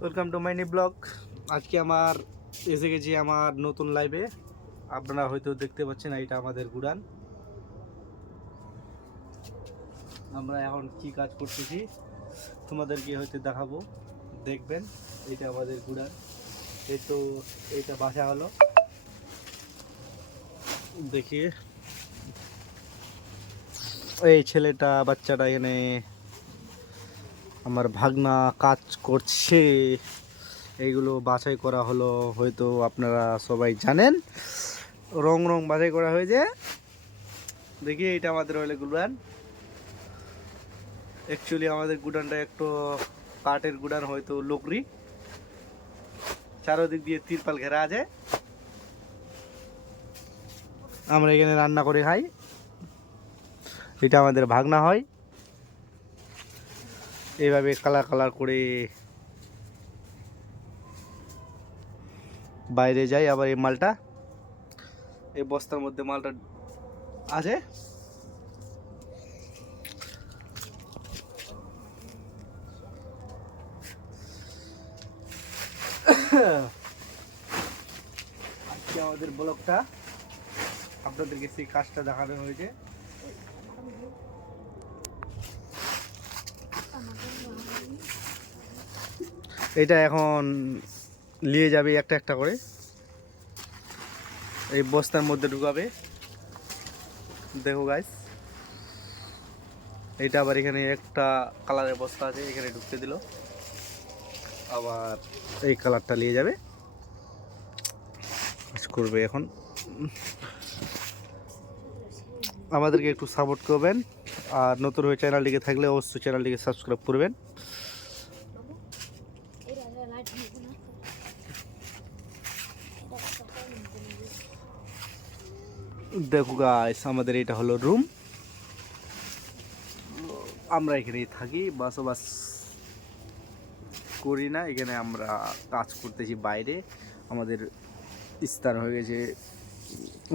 Welcome to my new blog. আজকে আমার এসে গেছি আমার নতুন লাইভে। আপনারা হয়তো দেখতে পাচ্ছেন এটা আমাদের গুড়ান। আমরা এখন কি কাজ করতেছি তোমাদেরকে হয়তো দেখাবো, দেখবেন। এটা আমাদের গুড়ান। এই তো এইটা বাসা হলো, দেখি এই ছেলেটা বাচ্চাটা এখানে আমার ভাগনা কাজ করছে। এইগুলো বাছাই করা হলো, হয়তো আপনারা সবাই জানেন। রং রং বাছাই করা হয়েছে। দেখি এটা আমাদের হলে গুড়ান। অ্যাকচুয়ালি আমাদের গুডানটা একটু কাঠের গুডান, হয়তো লকড়ি, চারোদিক দিয়ে তিরপাল ঘেরা আছে। আমরা এখানে রান্না করে খাই। এটা আমাদের ভাগনা হয়, এইভাবে কালার কালার করে বাইরে যায়। আবার এই মালটা এই বস্তার মধ্যে মালটা আছে। আজকে আমাদের ব্লগটা আপনাদেরকে সেই কাজটা দেখানো হয়েছে। এটা এখন নিয়ে যাবে একটা একটা করে, এই বস্তার মধ্যে ঢুকাবে। দেখো গাইস, এইটা আবার এখানে একটা কালারের বস্তা আছে, এখানে ঢুকতে দিল। আবার এই কালারটা নিয়ে যাবে, কাজ করবে এখন। আমাদেরকে একটু সাপোর্ট করবেন, আর নতুন হয়ে চ্যানেলটিকে থাকলে অবশ্যই চ্যানেলটিকে সাবস্ক্রাইব করবেন। দেখো গাইস, আমাদের এটা হলো রুম। আমরা এখানেই থাকি, বসবাস করি না এখানে। আমরা কাজ করতেছি বাইরে, আমাদের স্থান হয়ে গেছে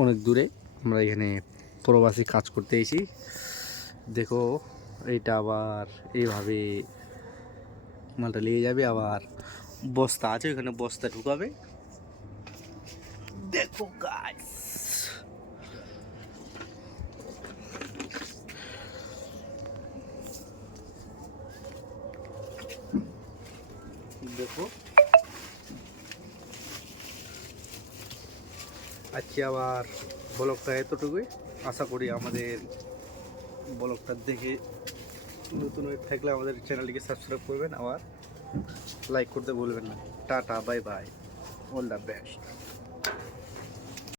অনেক দূরে। আমরা এখানে প্রবাসী কাজ করতে এসেছি। দেখো এইটা আবার এইভাবে মালটা নিয়ে যাবে। আবার বস্তা আছে, ওখানে বস্তা ঢুকাবে। দেখো গাইস, দেখো আজকে আবার ব্লগটা এতটুকুই। আশা করি আমাদের ব্লগটা দেখে নতুন হয়ে থাকলে আমাদের চ্যানেলটিকে সাবস্ক্রাইব করবেন, আবার লাইক করতে ভুলবেন না। Tata, bye bye, all the best.